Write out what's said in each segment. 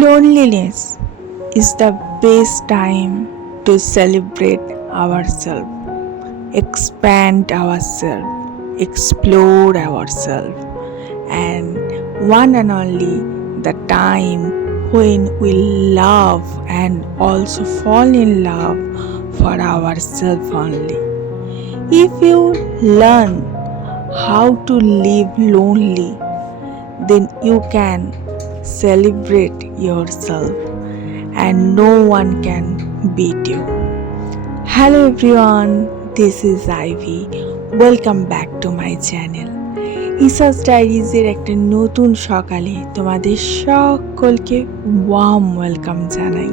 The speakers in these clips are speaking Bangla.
Loneliness is the best time to celebrate ourselves, expand ourselves, explore ourselves, and one and only the time when we love and also fall in love for ourselves only. If you learn how to live lonely, then you can celebrate yourself and no one can beat you. Hello everyone, this is Ivy. Welcome back to my channel. ইসাস ডায়েরিজের একটা নতুন সকালে তোমাদের সকলকে ওয়াম ওয়েলকাম জানাই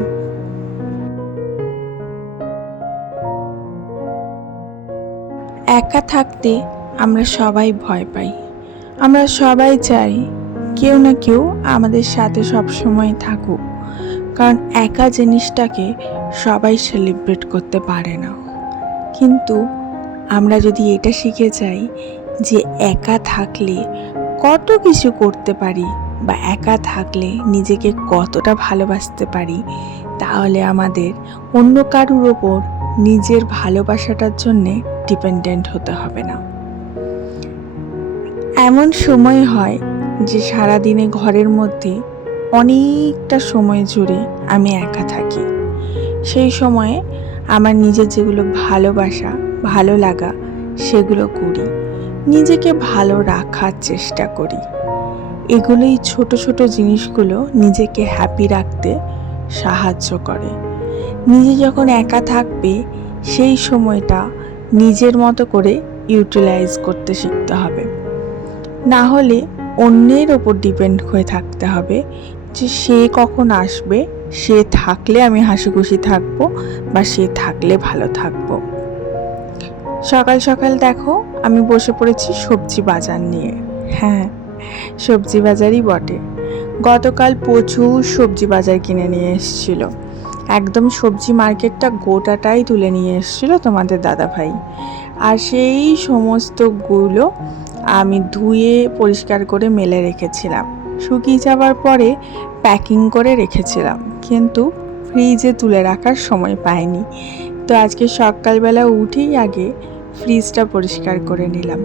একা থাকতে আমরা সবাই ভয় পাই আমরা সবাই চাই কেউ না কেউ আমাদের সাথে সব সময় থাকুক, কারণ একা জিনিসটাকে সবাই সেলিব্রেট করতে পারে না। কিন্তু আমরা যদি এটা শিখে যাই যে একা থাকলে কত কিছু করতে পারি বা একা থাকলে নিজেকে কতটা ভালোবাসতে পারি, তাহলে আমাদের অন্য কারুর ওপর নিজের ভালোবাসাটার জন্যে ডিপেন্ডেন্ট হতে হবে না। এমন সময় হয় যে সারাদিনে ঘরের মধ্যে অনেকটা সময় জুড়ে আমি একা থাকি। সেই সময়ে আমার নিজের যেগুলো ভালোবাসা, ভালো লাগা, সেগুলো করি। নিজেকে ভালো রাখার চেষ্টা করি। এগুলোই ছোট ছোট জিনিসগুলো নিজেকে হ্যাপি রাখতে সাহায্য করে। নিজে যখন একা থাকবে, সেই সময়টা নিজের মতো করে ইউটিলাইজ করতে শিখতে হবে। না হলে অন্যের ওপর ডিপেন্ড হয়ে থাকতে হবে যে সে কখন আসবে, সে থাকলে আমি হাসি খুশি থাকব বা সে থাকলে ভালো থাকব। সকাল সকাল দেখো, আমি বসে পড়েছি সবজি বাজার নিয়ে। হ্যাঁ সবজি বাজারই বটে। গতকাল প্রচুর সবজি বাজার কিনে নিয়ে এসেছিল। একদম সবজি মার্কেটটা গোটাটাই তুলে নিয়ে এসেছিল তোমাদের দাদা ভাই আর সেই সমস্তগুলো আমি ধুয়ে পরিষ্কার করে মেলে রেখেছিলাম। শুকিয়ে যাওয়ার পরে প্যাকিং করে রেখেছিলাম। কিন্তু ফ্রিজে তুলে রাখার সময় পাইনি। তো আজকে সকালবেলা উঠেই আগে ফ্রিজটা পরিষ্কার করে নিলাম।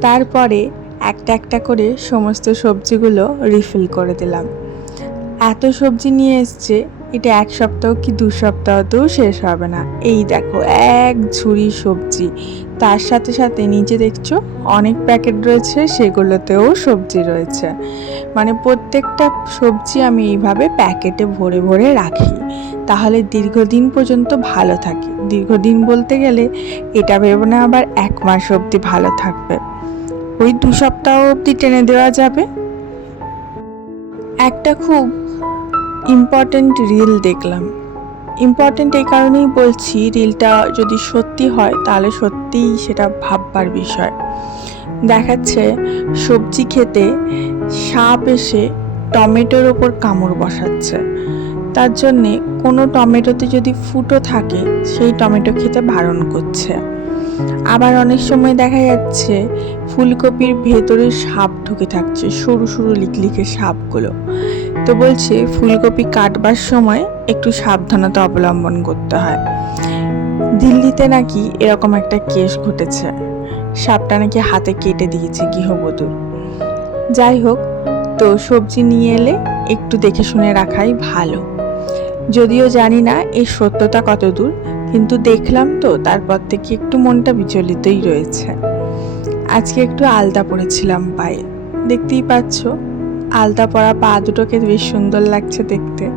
তারপরে একটা একটা করে সমস্ত সবজিগুলো রিফিল করে দিলাম। এত সবজি নিয়ে এসছে এটা এক সপ্তাহ কি দু সপ্তাহতেও শেষ হবে না? এই দেখো, এক ঝুড়ি সবজি। তার সাথে সাথে নিচে দেখছ, অনেক প্যাকেট রয়েছে, সেগুলোতেও সবজি রয়েছে। মানে প্রত্যেকটা সবজি আমি এইভাবে প্যাকেটে ভরে ভরে রাখি। তাহলে দীর্ঘদিন পর্যন্ত ভালো থাকে। দীর্ঘদিন বলতে গেলে এটা ভেবো না আবার এক মাস অবধি ভালো থাকবে। ওই দু সপ্তাহ অবধি টেনে দেওয়া যাবে। একটা খুব ইম্পর্ট্যান্ট রিল দেখলাম। ইম্পর্ট্যান্ট এই কারণেই বলছি রিলটা যদি সত্যি হয়, তাহলে সত্যিই সেটা ভাববার বিষয়। দেখাচ্ছে সবজি খেতে সাপ এসে টমেটোর ওপর কামড় বসাচ্ছে। তার জন্যে কোনো টমেটোতে যদি ফুটো থাকে, সেই টমেটো খেতে বারণ করছে। আবার অনেক সময় দেখা যাচ্ছে ফুলকপির ভেতরে সাপ ঢুকে থাকছে, সরু সরু লিকলিকে সাপগুলো। তো বলছে, ফুলকপি কাটবার সময় একটু সাবধানতা অবলম্বন করতে হয়। দিল্লিতে নাকি এরকম একটা কেস ঘটেছে। সাপটা নাকি হাতে কেটে দিয়েছে গৃহবধূর যাই হোক, তো সবজি নিয়ে এলে একটু দেখে শুনে রাখাই ভালো। যদিও জানি না এই সত্যতা কত দূর কিন্তু দেখলাম তো তারপর থেকে একটু মনটা বিচলিতই রয়েছে। আজকে একটু আলতা পরেছিলাম পায়ে। দেখতেই পাচ্ছ আলতা পরা পা দুটোকে বেশ সুন্দর লাগছে দেখতে।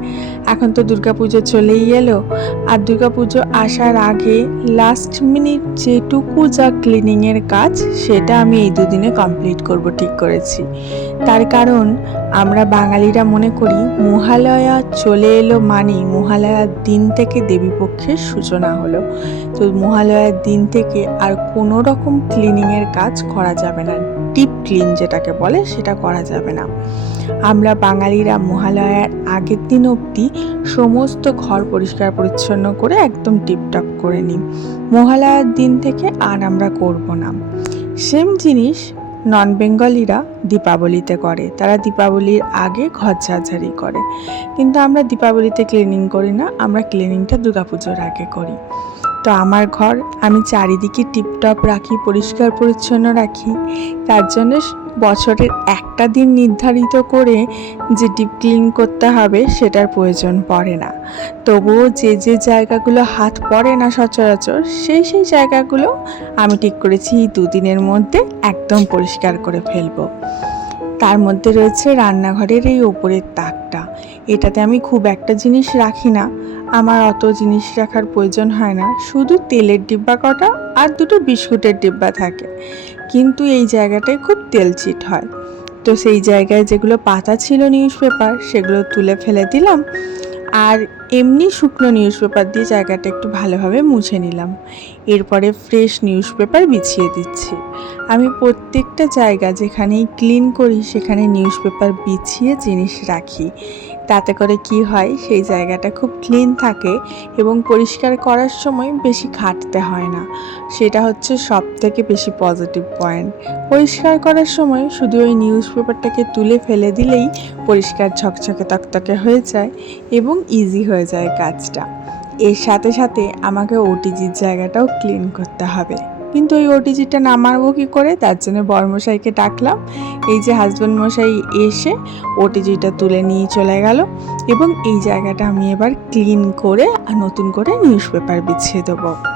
এখন তো দুর্গাপুজো চলেই এলো। আর দুর্গাপুজো আসার আগে লাস্ট মিনিট যেটুকু যা ক্লিনিংয়ের কাজ, সেটা আমি এই দুদিনে কমপ্লিট করব, ঠিক করেছি। তার কারণ, আমরা বাঙালিরা মনে করি, মহালয়া চলে এলো মানেই মহালয়ার দিন থেকে দেবীপক্ষের সূচনা হলো। তো মহালয়ার দিন থেকে আর কোনো রকম ক্লিনিংয়ের কাজ করা যাবে না। ডিপ ক্লিন যেটাকে বলে, সেটা করা যাবে না। আমরা বাঙালিরা মহালয়ার আগের দিন অবধি সমস্ত ঘর পরিষ্কার পরিচ্ছন্ন করে একদম টিপটপ করে নিই। মহালয়ার দিন থেকে আর আমরা করব না। সেম জিনিস নন বেঙ্গলিরা দীপাবলিতে করে। তারা দীপাবলির আগে ঘর ঝাড়ঝাড়ি করে। কিন্তু আমরা দীপাবলিতে ক্লিনিং করি না, আমরা ক্লিনিংটা দুর্গাপুজোর আগে করি। তো আমার ঘর আমি চারিদিকে টিপটপ রাখি, পরিষ্কার পরিচ্ছন্ন রাখি। তার জন্য বছরের একটা দিন নির্ধারিত করে যে ডিপ ক্লিন করতে হবে সেটার প্রয়োজন পড়ে না। তবুও যে যে জায়গাগুলো হাত পড়ে না সচরাচর, সেই সেই জায়গাগুলো আমি ঠিক করেছি দুদিনের মধ্যে একদম পরিষ্কার করে ফেলব। তার মধ্যে রয়েছে রান্নাঘরের এই ওপরের তাকটা। এটাতে আমি খুব একটা জিনিস রাখি না আমার অত জিনিস রাখার প্রয়োজন হয় না। শুধু তেলের ডিব্বা কটা আর দুটো বিস্কুটের ডিব্বা থাকে। কিন্তু এই জায়গাটায় খুব তেল চিট হয়। তো সেই জায়গায় যেগুলো পাতা ছিল নিউজ পেপার সেগুলো তুলে ফেলে দিলাম। আর এমনি শুকনো নিউজ পেপার দিয়ে জায়গাটা একটু ভালোভাবে মুছে নিলাম। এরপরে ফ্রেশ নিউজ পেপার বিছিয়ে দিচ্ছি। আমি প্রত্যেকটা জায়গা যেখানেই ক্লিন করি, সেখানে নিউজ পেপার বিছিয়ে জিনিস রাখি। তাতে করে কি হয়, সেই জায়গাটা খুব ক্লিন থাকে এবং পরিষ্কার করার সময় বেশি খাটতে হয় না। সেটা হচ্ছে সব থেকে বেশি পজিটিভ পয়েন্ট পরিষ্কার করার সময় শুধু ওই নিউজ পেপারটাকে তুলে ফেলে দিলেই পরিষ্কার ঝকঝকে তকতকে হয়ে যায় এবং ইজি হয়ে যায় কাজটা। এর সাথে সাথে আমাকে ওটিজির জায়গাটাও ক্লিন করতে হবে। কিন্তু ওই ওটিজিটা নামাবো কী করে? তার জন্য বরমশাইকে ডাকলাম। এই যে হাজব্যান্ড মশাই এসে ওটিজিটা তুলে নিয়ে চলে গেল এবং এই জায়গাটা আমি এবার ক্লিন করে নতুন করে নিউজ পেপার বিছিয়ে দেবো।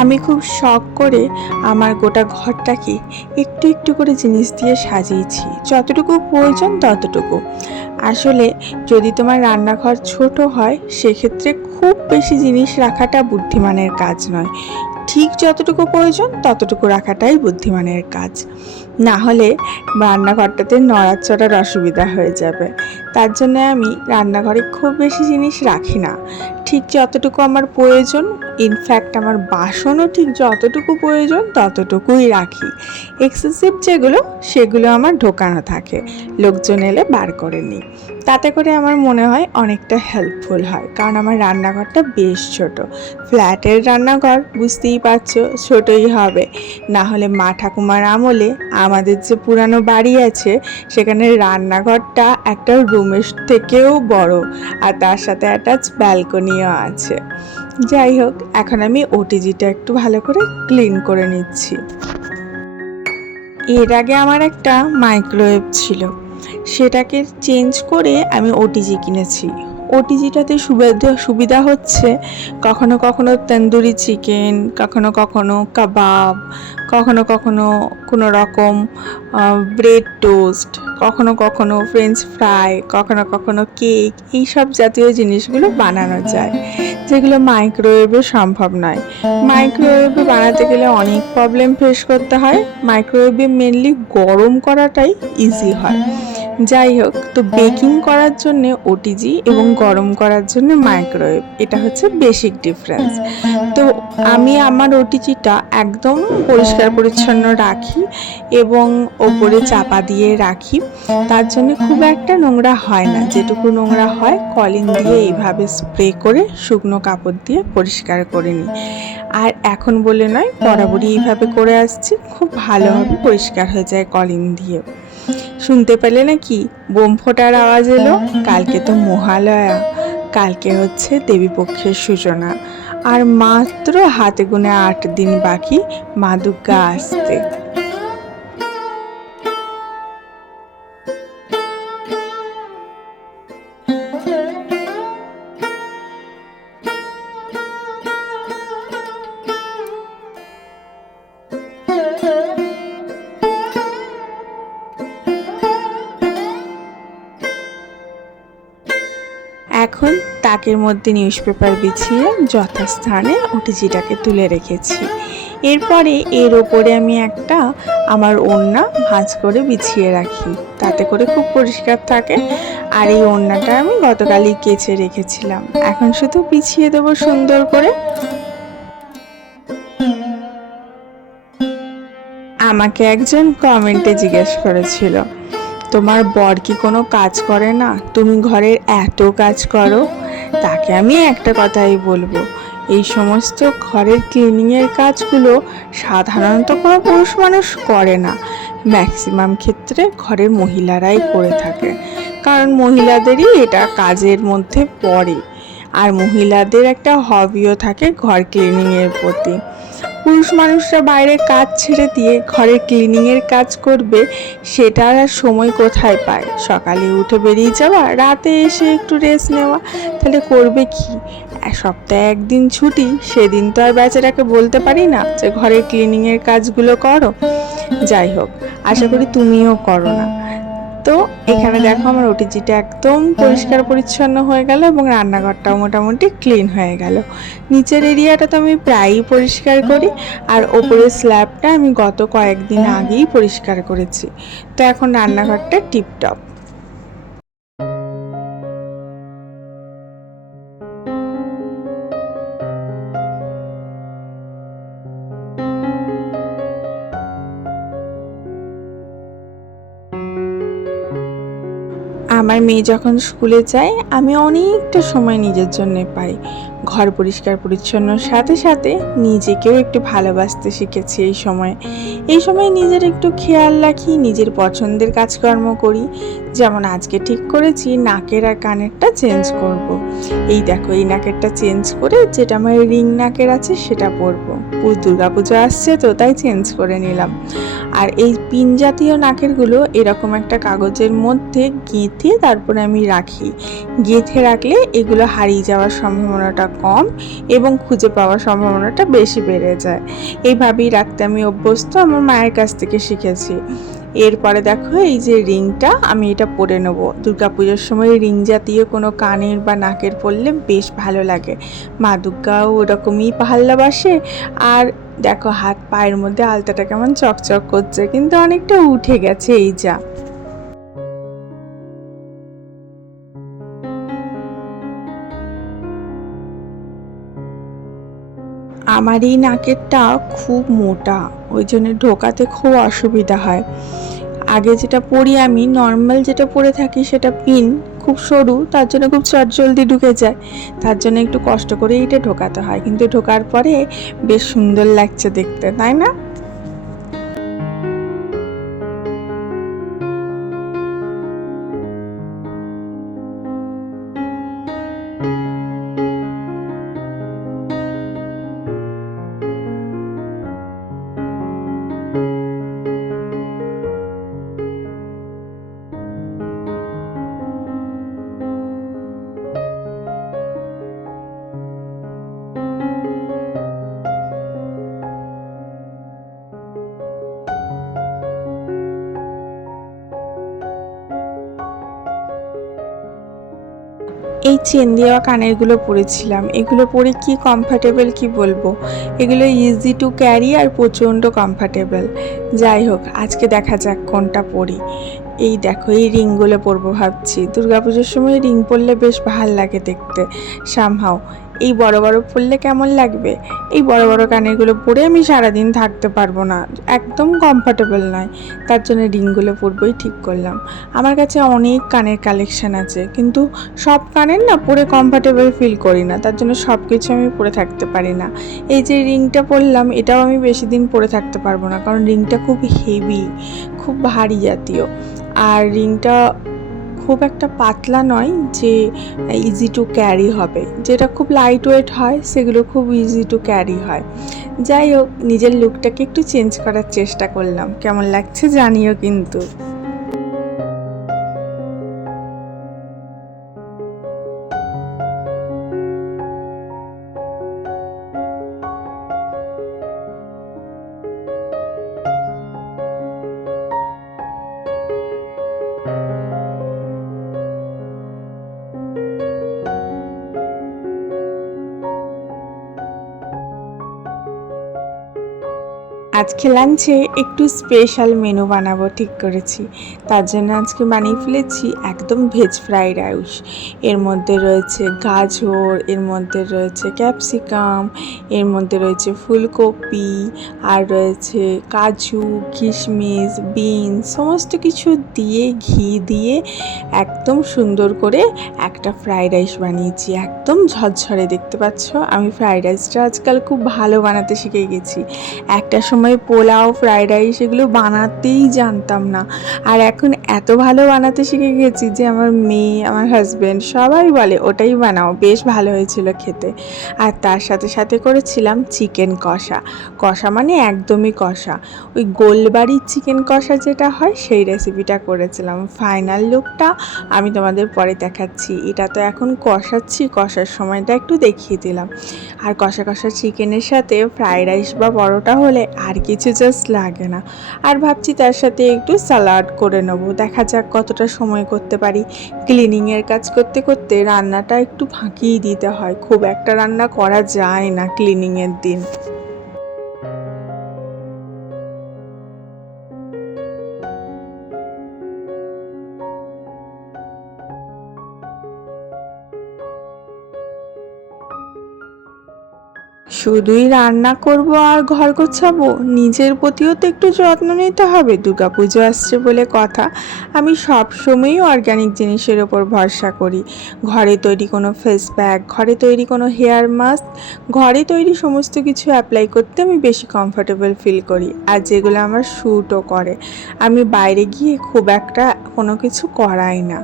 আমি খুব শখ করে আমার গোটা ঘরটাকে একটু একটু করে জিনিস দিয়ে সাজিয়েছি। যতটুকু প্রয়োজন ততটুকু। আসলে যদি তোমার রান্নাঘর ছোট হয়, সেক্ষেত্রে খুব বেশি জিনিস রাখাটা বুদ্ধিমানের কাজ নয়। ঠিক যতটুকু প্রয়োজন ততটুকু রাখাটাই বুদ্ধিমানের কাজ। না হলে রান্নাঘরটাতে নড়াচড়ার অসুবিধা হয়ে যাবে। তার জন্য আমি রান্নাঘরে খুব বেশি জিনিস রাখি না। ঠিক যতটুকু আমার প্রয়োজন ইনফ্যাক্ট আমার বাসনও ঠিক যতটুকু প্রয়োজন ততটুকুই রাখি। এক্সেসিভ যেগুলো, সেগুলো আমার ঢোকানো থাকে। লোকজন এলে বার করে নিই। তাতে করে আমার মনে হয় অনেকটা হেল্পফুল হয়। কারণ আমার রান্নাঘরটা বেশ ছোট। ফ্ল্যাটের রান্নাঘর, বুঝতেই পারছ, ছোটই হবে। না হলে মা ঠাকুমার আমলে আমাদের যে পুরানো বাড়ি আছে, সেখানে রান্নাঘরটা একটা রুমের থেকেও বড়। আর তার সাথে অ্যাটাচ ব্যালকনিও আছে। যাই হোক, এখন আমি ওটিজিটা একটু ভালো করে ক্লিন করে নিচ্ছি। এর আগে আমার একটা মাইক্রোওয়েভ ছিল। সেটাকে চেঞ্জ করে আমি ওটিজি কিনেছি। ওটিজিটাতে সুবিধা সুবিধা হচ্ছে কখনো কখনো তন্দুরি চিকেন, কখনো কখনো কাবাব, কখনো কখনো কোনো রকম ব্রেড টোস্ট, কখনো কখনো ফ্রেঞ্চ ফ্রাই, কখনো কখনো কেক, এই সব জাতীয় জিনিসগুলো বানানো যায়, যেগুলো মাইক্রোওয়েভে সম্ভব নয়। মাইক্রোওয়েভে বানাতে গেলে অনেক প্রবলেম ফেস করতে হয়। মাইক্রোওয়েভে মেনলি গরম করাটাই ইজি হয়। যাই হোক তো বেকিং করার জন্য ওটিজি এবং গরম করার জন্য মাইক্রোওয়েভ এটা হচ্ছে বেসিক ডিফারেন্স তো আমি আমার ওটিজিটা একদম পরিষ্কার পরিচ্ছন্ন রাখি এবং ওপরে চাপা দিয়ে রাখি। তার জন্য খুব একটা নোংরা হয় না যেটুকু নোংরা হয় কলিন দিয়ে এইভাবে স্প্রে করে শুকনো কাপড় দিয়ে পরিষ্কার করে নিই। আর এখন বলে নয় বরাবরই এইভাবে করে আসছি খুব ভালোভাবে পরিষ্কার হয়ে যায় কলিন দিয়ে শুনতে পেলে নাকি? বোম ফোটার আওয়াজ এলো? কালকে তো মহালয়া। কালকে হচ্ছে দেবীপক্ষের সূচনা। আর মাত্র হাতে গুনে আট দিন বাকি মা দুর্গা আসতে। তাকের মধ্যে নিউজ পেপার বিছিয়ে যথাস্থানে ওটিজিটাকে তুলে রেখেছি। এরপরে এর ওপরে আমি একটা আমার ওড়না ভাঁজ করে বিছিয়ে রাখি। তাতে করে খুব পরিষ্কার থাকে। আর এই ওড়নাটা আমি গতকালই কেচে রেখেছিলাম। এখন শুধু বিছিয়ে দেবো সুন্দর করে। আমাকে একজন কমেন্টে জিজ্ঞেস করেছিল, তোমার বর কি কোনো কাজ করে না? তুমি ঘরের এত কাজ করো। তাকে আমি একটা কথাই বলব। এই সমস্ত ঘরের ক্লিনিংয়ের কাজগুলো সাধারণত কোনো পুরুষ মানুষ করে না। ম্যাক্সিমাম ক্ষেত্রে ঘরের মহিলারাই করে থাকে। কারণ মহিলাদেরই এটা কাজের মধ্যে পড়ে। আর মহিলাদের একটা হবিও থাকে ঘর ক্লিনিংয়ের প্রতি। পুরুষ মানুষরা বাইরে কাজ ছেড়ে দিয়ে ঘরে ক্লিনিংয়ের কাজ করবে সেটার আর সময় কোথায় পায়? সকালে উঠে বেরিয়ে যাওয়া, রাতে এসে একটু রেস্ট নেওয়া, তাহলে করবে কি? সপ্তাহে একদিন ছুটি, সেদিন তো আর বেচারাকে বলতে পারি না যে ঘরের ক্লিনিংয়ের কাজগুলো করো। যাই হোক, আশা করি তুমিও করো না। তো এখানে দেখো আমার ওটিজিটা একদম পরিষ্কার পরিচ্ছন্ন হয়ে গেল এবং রান্নাঘরটাও মোটামুটি ক্লিন হয়ে গেল। নিচের এরিয়াটা তো আমি প্রায়ই পরিষ্কার করি আর ওপরের স্ল্যাবটা আমি গত কয়েকদিন আগেই পরিষ্কার করেছি। তো এখন রান্নাঘরটা টিপটপ আমার মেয়ে যখন স্কুলে যায়, আমি অনেকটা সময় নিজের জন্য পাই। ঘর পরিষ্কার পরিচ্ছন্নর সাথে সাথে নিজেকেও একটু ভালোবাসতে শিখেছি এই সময়। এই সময় নিজের একটু খেয়াল রাখি, নিজের পছন্দের কাজকর্ম করি। যেমন আজকে ঠিক করেছি, নাকের আর কানেরটা চেঞ্জ করব। এই দেখো, এই নাকেরটা চেঞ্জ করে যেটা আমার রিং নাকের আছে, সেটা পরবো। দুর্গা পুজো আসছে তো, তাই চেঞ্জ করে নিলাম। আর এই পিন জাতীয় নাকেরগুলো এরকম একটা কাগজের মধ্যে গেঁথে তারপরে আমি রাখি। গেঁথে রাখলে এগুলো হারিয়ে যাওয়ার সম্ভাবনাটা কম এবং খুঁজে পাওয়ার সম্ভাবনাটা বেশি বেড়ে যায়। এইভাবেই রাখতে আমি অভ্যস্ত, আমার মায়ের কাছ থেকে শিখেছি। এরপরে দেখো, এই যে রিংটা, আমি এটা পরে নেব। পুজোর সময় রিং জাতীয় কোনো কানের বা নাকের পরলে বেশ ভালো লাগে। মা দুর্গাও ওরকমই ভালোবাসে আর দেখো, হাত, পায়ের মধ্যে আলতাটা কেমন চকচক করছে, কিন্তু অনেকটা উঠে গেছে এই যা। আমার এই নাকেরটা খুব মোটা, ওই জন্য ঢোকাতে খুব অসুবিধা হয়। আগে যেটা পরি আমি নর্মাল যেটা পরে থাকি সেটা পিন, খুব সরু, তার জন্য খুব চটজলদি ঢুকে যায়। তার জন্য একটু কষ্ট করে এটা ঢোকাতে হয়, কিন্তু ঢোকার পরে বেশ সুন্দর লাগছে দেখতে, তাই না? এই চেন দেওয়া কানেরগুলো পরেছিলাম। এগুলো পরে কি কমফর্টেবল কি বলব? এগুলো ইজি টু ক্যারি আর প্রচণ্ড কমফর্টেবল যাই হোক, আজকে দেখা যাক কোনটা পরি। এই দেখো, এই রিংগুলো পরবো ভাবছি। দুর্গাপুজোর সময় রিং পরলে বেশ ভালো লাগে দেখতে। সামহাও এই বড় বড় পরলে কেমন লাগবে? এই বড় বড় কানেরগুলো পরে আমি সারাদিন থাকতে পারব না। একদম কমফর্টেবল নয়। তার জন্য রিংগুলো পরবই ঠিক করলাম। আমার কাছে অনেক কানের কালেকশান আছে। কিন্তু সব কানের না পরে কমফর্টেবল ফিল করি না। তার জন্য সব কিছু আমি পরে থাকতে পারি না। এই যে রিংটা পরলাম, এটাও আমি বেশি দিন পরে থাকতে পারব না। কারণ রিংটা খুব হেভি খুব ভারী জাতীয়। আর রিংটা খুব একটা পাতলা নয় যে ইজি টু ক্যারি হবে। যেটা খুব লাইট ওয়েট হয়, সেগুলো খুব ইজি টু ক্যারি হয়। যাই হোক, নিজের লুকটাকে একটু চেঞ্জ করার চেষ্টা করলাম। কেমন লাগছে জানিও কিন্তু। আজকে লাঞ্চে একটু স্পেশাল মেনু বানাবো, ঠিক করেছি। তার জন্য আজকে বানিয়ে ফেলেছি একদম ভেজ ফ্রাইড রাইস এর মধ্যে রয়েছে গাজর, এর মধ্যে রয়েছে ক্যাপসিকাম এর মধ্যে রয়েছে ফুলকপি, আর রয়েছে কাজু, কিশমিশ বিনস সমস্ত কিছু দিয়ে, ঘি দিয়ে একদম সুন্দর করে একটা ফ্রাইড রাইস বানিয়েছি। একদম ঝরঝরে, দেখতে পাচ্ছ? আমি ফ্রাইড রাইসটা আজকাল খুব ভালো বানাতে শিখে গেছি। একটা সময় পোলাও, ফ্রাইড রাইস এগুলো বানাতেই জানতাম না। আর এখন এত ভালো বানাতে শিখে গেছি যে আমার মেয়ে, আমার হাজব্যান্ড সবাই বলে, ওটাই বানাও, বেশ ভালো হয়েছিল খেতে। আর তার সাথে সাথে করেছিলাম চিকেন কষা। কষা মানে একদমই কষা। ওই গোলবাড়ির চিকেন কষা যেটা হয়, সেই রেসিপিটা করেছিলাম। ফাইনাল লুকটা আমি তোমাদের পরে দেখাচ্ছি। এটা তো এখন কষাচ্ছি, কষার সময়টা একটু দেখিয়ে দিলাম। আর কষা কষা চিকেনের সাথে ফ্রাইড রাইস বা পরোটা হলে আর কিছু জাস্ট লাগে না। আর ভাবছি তার সাথে একটু স্যালাড করে নেব। দেখা যাক কতটা সময় করতে পারি। ক্লিনিংয়ের কাজ করতে করতে রান্নাটা একটু ফাঁকিয়ে দিতে হয়। খুব একটা রান্না করা যায় না ক্লিনিংয়ের দিন। শুধুই রান্না করব আর ঘর গোছাবো, নিজের প্রতিও তো একটু যত্ন নিতে হবে, দুর্গাপুজো আসছে বলে কথা। আমি সব সময়ই অর্গ্যানিক জিনিসের ওপর ভরসা করি। ঘরে তৈরি কোনো ফেস প্যাক ঘরে তৈরি কোনো হেয়ার মাস্ক ঘরে তৈরি সমস্ত কিছু অ্যাপ্লাই করতে আমি বেশি কমফোর্টেবল ফিল করি, আর যেগুলো আমার শ্যুটও করে। আমি বাইরে গিয়ে খুব একটা কোনো কিছু করাই না।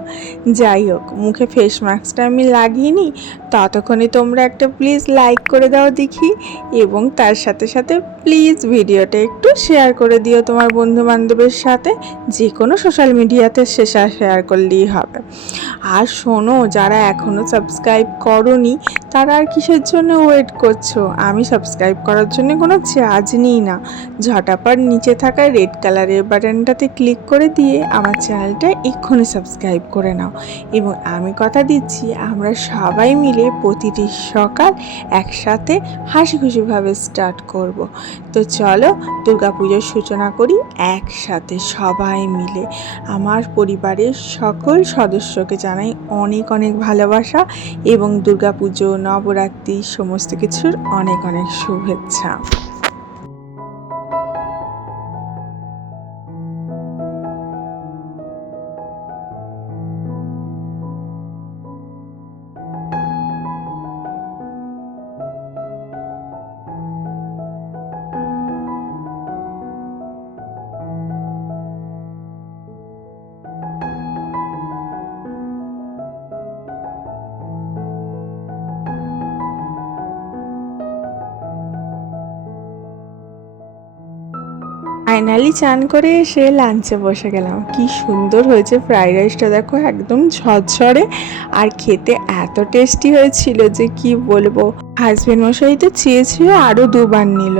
যাই হোক, মুখে ফেস মাস্কটা আমি লাগিয়ে নিই, ততক্ষণে তোমরা একটা প্লিজ লাইক করে দাও দেখি এবং তার সাথে সাথে প্লিজ ভিডিওটা একটু শেয়ার করে দিও তোমার বন্ধু বান্ধবের সাথে। যে কোনো সোশ্যাল মিডিয়াতে শেষা শেয়ার করলেই হবে। আর শোনো, যারা এখনও সাবস্ক্রাইব করনি, তারা আর কিসের জন্য ওয়েট করছ? আমি সাবস্ক্রাইব করার জন্য কোনো চার্জ নিই না। ঝটাপট নিচে থাকা রেড কালারের বাটনটাতে ক্লিক করে দিয়ে আমার চ্যানেলটা এক্ষুনি সাবস্ক্রাইব করে নাও। এবং আমি কথা দিচ্ছি, আমরা সবাই মিলে প্রতিটি সকাল একসাথে হাসি খুশিভাবে স্টার্ট করব। তো চলো দুর্গাপুজোর সূচনা করি একসাথে সবাই মিলে। আমার পরিবারের সকল সদস্যকে জানাই অনেক অনেক ভালোবাসা এবং দুর্গাপুজো, নবরাত্রি সমস্ত কিছুর অনেক অনেক শুভেচ্ছা। ফাইনালি চান করে এসে লাঞ্চে বসে গেলাম। কি সুন্দর হয়েছে ফ্রাইড রাইসটা, দেখো, একদম ঝরঝরে। আর খেতে এত টেস্টি হয়েছিল যে কি বলব। হাজব্যান্ড মশাই তো চেয়ে চেয়েছিল আরও দুবার নিল।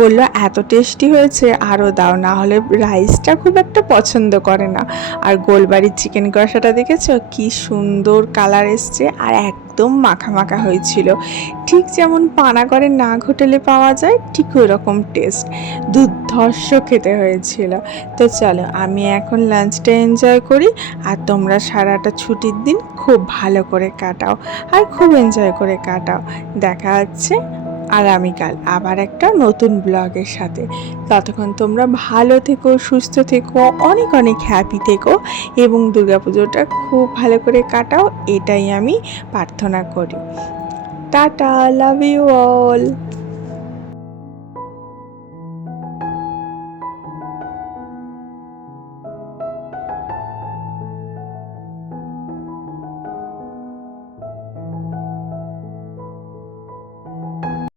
বলল, এত টেস্টি হয়েছে আরও দাও। না হলে রাইসটা খুব একটা পছন্দ করে না। আর গোলবাড়ির চিকেন কষাটা দেখেছ? কি সুন্দর কালার এসছে আর একদম মাখা মাখা হয়েছিল। ঠিক যেমন পানাগড়ের না হোটেলে পাওয়া যায়, ঠিক ওই রকম টেস্ট দুর্ধর্ষ খেতে হয়েছিল। তো চলো, আমি এখন লাঞ্চটা এনজয় করি আর তোমরা সারাটা ছুটির দিন খুব ভালো করে কাটাও আর খুব এনজয় করে কাটাও। দেখা হচ্ছে। আগামীকাল আবার একটা নতুন ব্লগের সাথে। ততক্ষণ তোমরা ভালো থেকো, সুস্থ থেকো, অনেক অনেক হ্যাপি থেকো এবং দুর্গাপুজোটা খুব ভালো করে কাটাও, এটাই আমি প্রার্থনা করি। Tata love you all